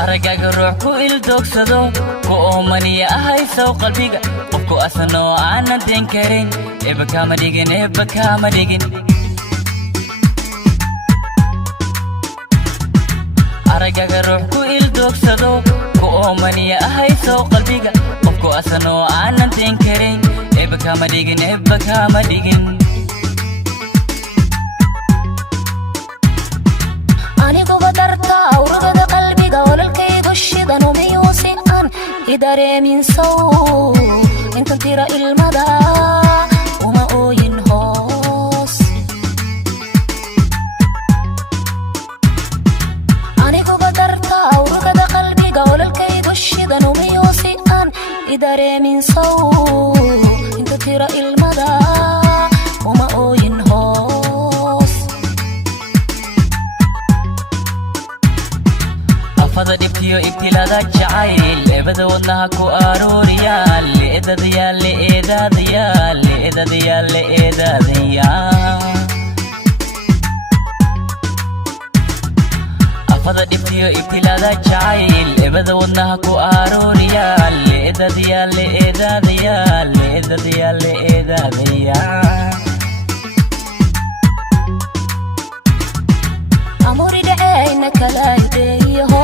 aragaaga ruux ku ildoogsado ku oomaniya ahay sow qalbiga qofku asano aanan deen karin eba kaama dhigin aragaaga ruux ku ildoogsado ku oomaniya ahay sow qalbiga qofku asano aanan deen karin eba kaama dhigin aniguba darta awragada qalbiga walaalkaygu shidan umiyuusi aan idareemin sow intan tira ilmada uma ooyin hoos aniguba darta awragada qalbiga walaalkaygu shidan umiyuusi aan idareemin sow intan tira ilmada uma ooyin hoos afada dhibtiyo ibtilada jacayl ebada wadnaha ku arooriyaal afada dhibtiyo ibtilada jacayl ebada wadnaha ku arooriyaal amuri dhacayna kala ideeyaho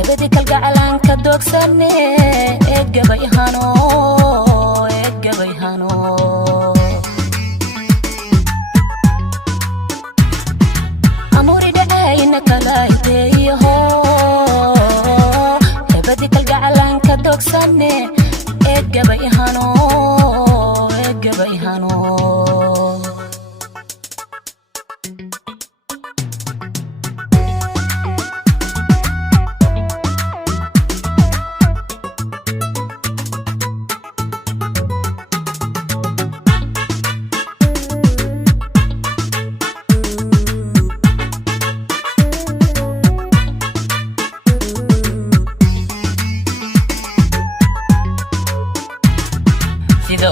ebadi kalgacalanka doogsane eedgabayhano amuri dhacayna kala ideeyaho ebadi kalgacalanka doogsane eedgabayhano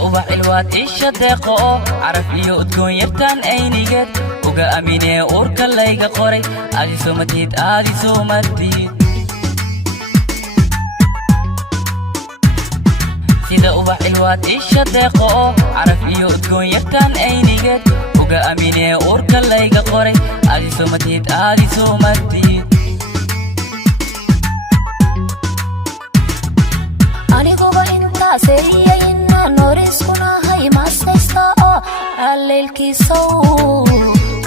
ubax ilwaad isha deeqo caraf iyo udgoon yartaan aynigeed uga aaminee uurka layga qoray aadi soomatid sida ubax ilwaad isha deeqo caraf iyo udgoon yartaan aynigeed uga aaminee uurka layga qoray aadi soomatid aniguba intaasay noriskunahay maastaysta oo alleelkiisow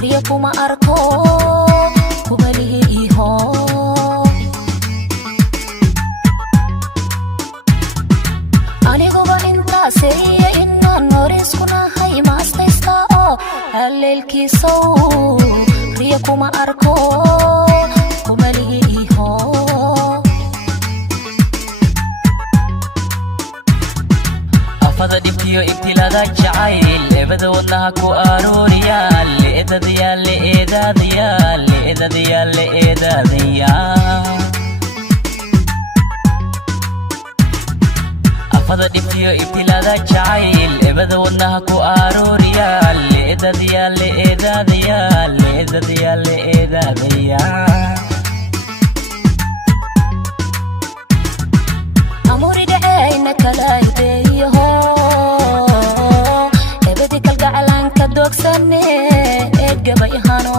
riya kuma arko kubalihi iho aniguba intaasay inaan noriskunahay maastaysta oo alleelkiisow riya kuma arko kubalihi iho afada dhibtiyo ibtilada jacayl ebada wadnaha ku arooriyaal afada dhibtiyo ibtilada jacayl ebada wadnaha ku arooriyaal amuri dhacayna kala ideeyaho ebadi kalgacalanka doogsane eedgabayhano